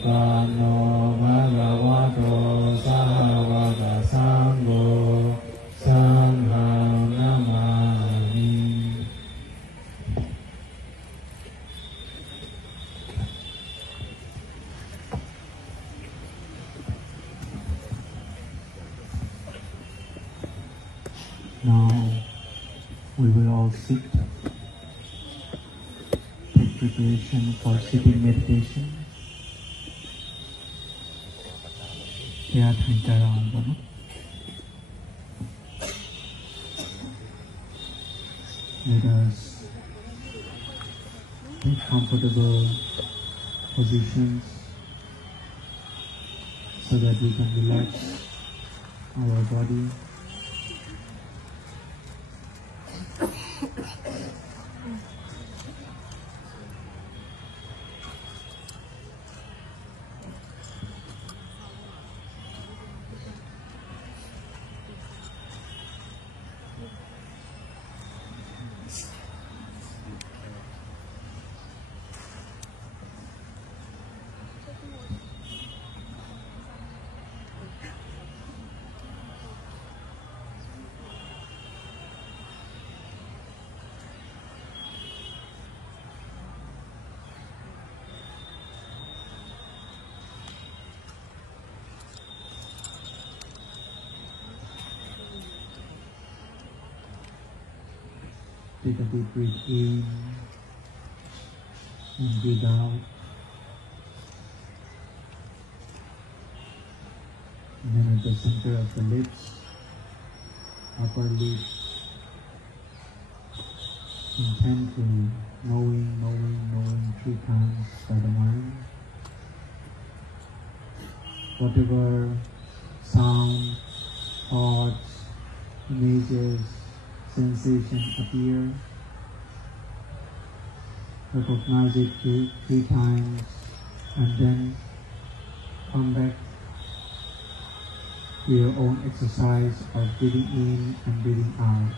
Namo Bhagavato Sahagata Sangho Sanghang Namami. Now we will all sit. Take preparation for sitting meditation. Let us take comfortable positions so that we can relax our body. Take a deep breath in and breathe out. And then at the center of the lips, upper lip, intend to knowing 3 times by the mind. Whatever sound, thoughts, images, sensation appear, recognize it 3 times and then come back to your own exercise of breathing in and breathing out.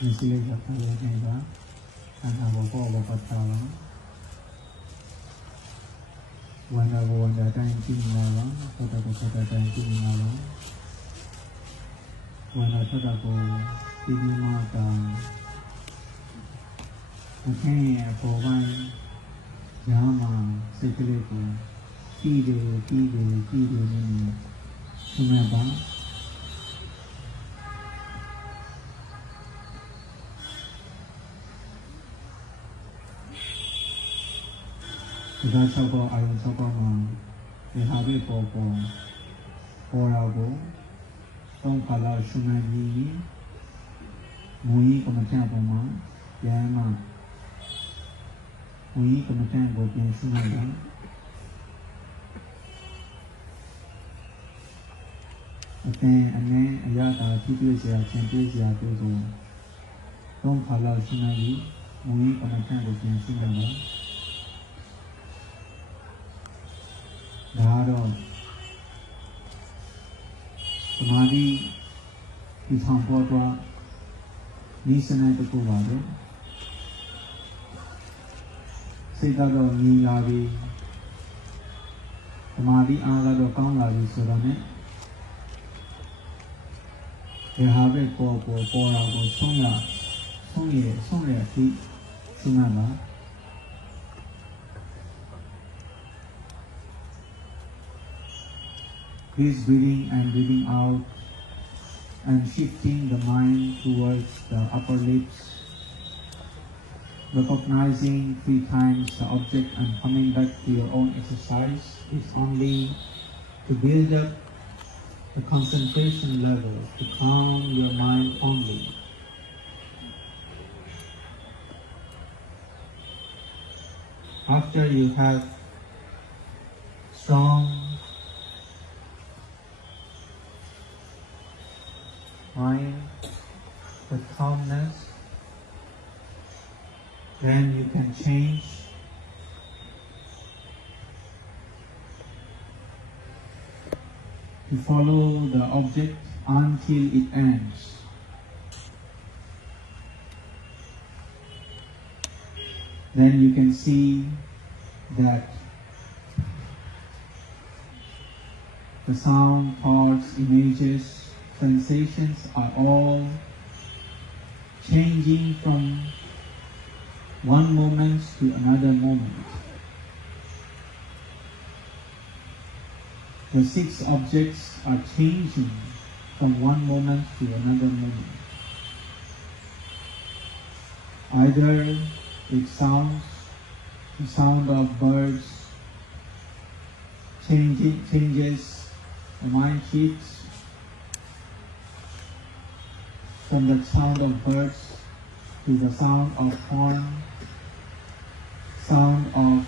Nisile japa yega and aboko abokatala. Wanda time kinala, kota time kinala. Wanda tadako tinimata. Okay, for one Yama Sekaleku, Kide Nini, Sumeba. Sako Ayon Sakama, the Habe Popo, Orago, Tom Kala Shumani, Mui Kamatapoma, Yama, Mui Kamatango Pin Shumana, and Ayata, Titusia, Tempesia, Tozo, Tom Kala Shumani, Mui Kamatango Pin Shumana. Daro Samadi is Hampotwa Nisana to Kuvado Sitado Nilavi Samadi Agado Kanglavi Surane Ehave Popo Porago Sonya Ti Sunana. Please breathing and breathing out and shifting the mind towards the upper lips, recognizing 3 times the object and coming back to your own exercise is only to build up the concentration level, to calm your mind only. After you have strong mind, the calmness, then you can change to follow the object until it ends. Then you can see that the sound, thoughts, images, sensations are all changing from one moment to another moment. The 6 objects are changing from one moment to another moment. Either it sounds, the sound of birds changes, the mind shifts from the sound of birds to the sound of horn, sound of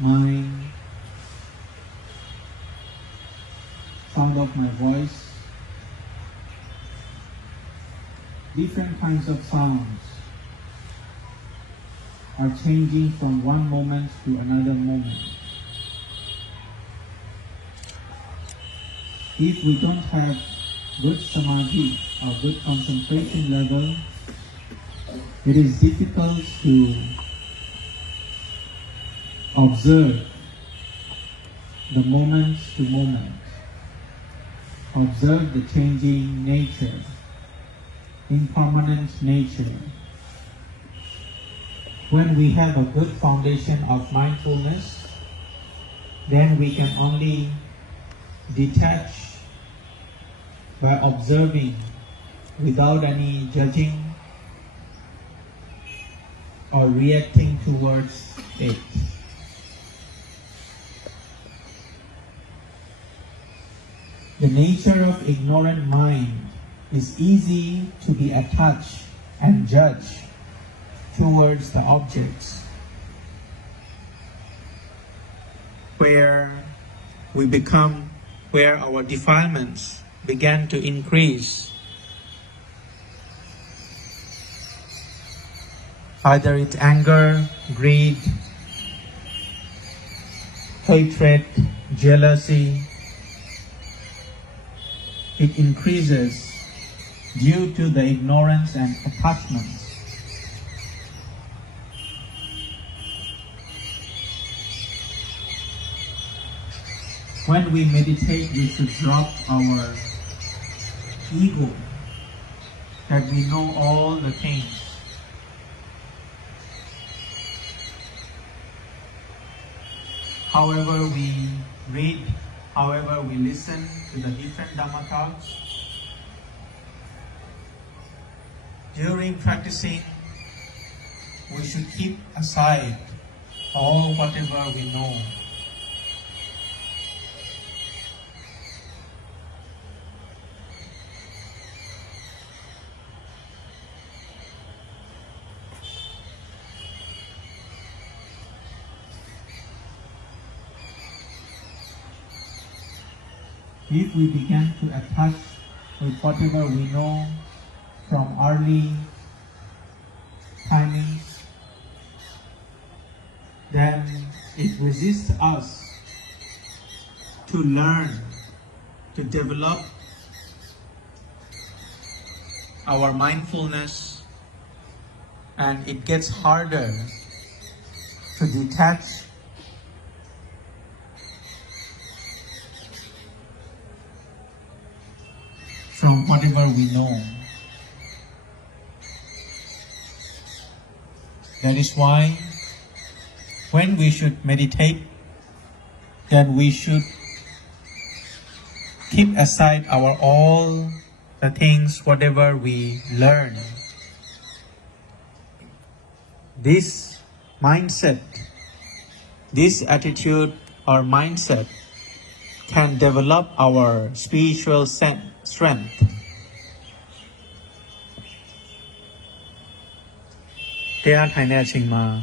mine, sound of my voice, different kinds of sounds are changing from one moment to another moment. If we don't have good samadhi or good concentration level, it is difficult to observe the moment to moment, observe the changing nature, impermanent nature. When we have a good foundation of mindfulness, then we can only detach by observing without any judging or reacting towards it. The nature of ignorant mind is easy to be attached and judged towards the objects, where our defilements began to increase. Either it's anger, greed, hatred, jealousy. It increases due to the ignorance and attachments. When we meditate, we should drop our ego, that we know all the things. However we read, however we listen to the different Dhamma talks, during practicing, we should keep aside all whatever we know. If we begin to attach with whatever we know from early timings, then it resists us to learn, to develop our mindfulness, and it gets harder to detach from whatever we know. That is why when we should meditate, then we should keep aside all the things, whatever we learn. This mindset, this attitude or mindset can develop our spiritual strength. Tia Thai Nè Ching Ma.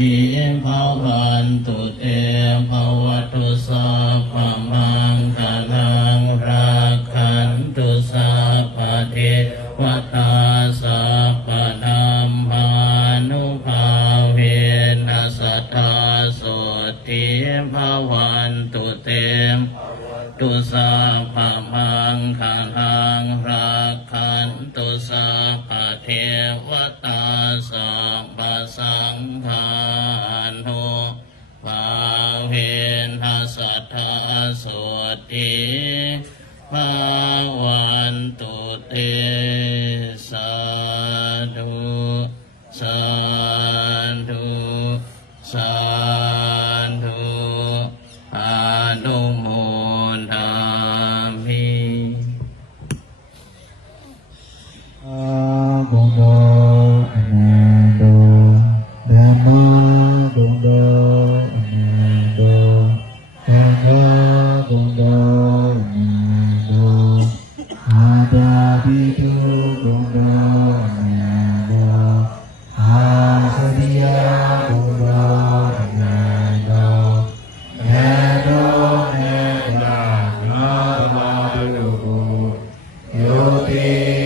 ทิภาวันตุเตภวัตุสัพพมังคลังรักขันตุสัพพเทวตาสัพพธัมมานุภาเวนัสสทธาโสติภาวันตุเตตุสัพพมังคลังรักขันตุสัพพเทวตาสัพพสังฆานุภาเวนัสสทธาโสติภาวันตุเตสาธุสาธุสาธุอนุโมทามิ ဘုံတော်အနန္တောဓမ္မဘုံတော်အနန္တောသံဃာဘုံတော်အနန္တောအာတာပိတုဘုံတော်အနန္တောအာသရိယဘုံတော်အနန္တောနေတော်နေလာငါဘာလို့ယောတိ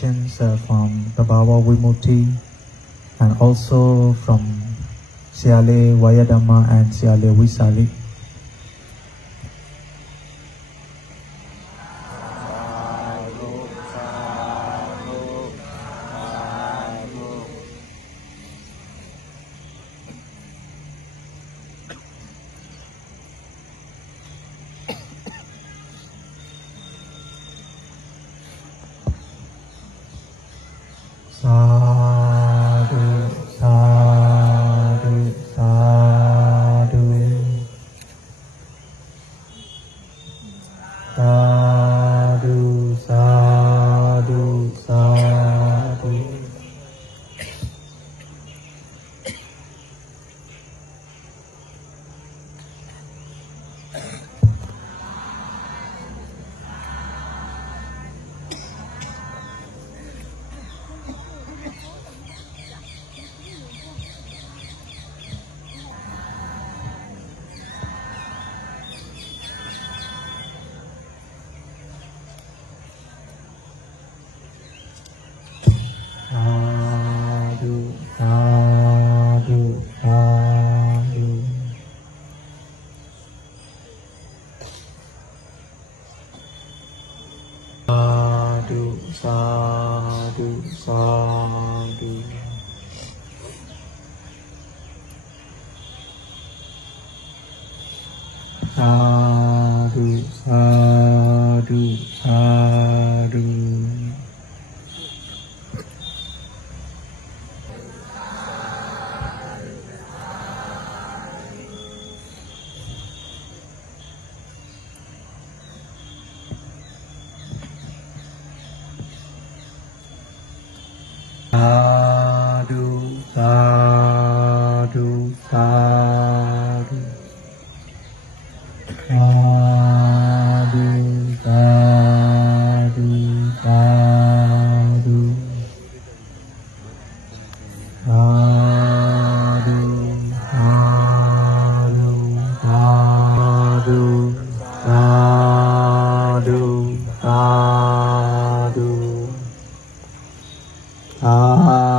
donations from the Baba Vimutti and also from Siale Vayadama and Siale Visari. Sadhu, sadhu, sadhu. Sadhu, sadhu, sadhu. Sadhu, sadhu, sadhu. Sadhu, sadhu, sadhu. Sadhu, sadhu, sadhu. Sadhu, sadhu, sadhu. Sadhu, sadhu, sadhu. Sadhu, sadhu, sadhu, sadhu.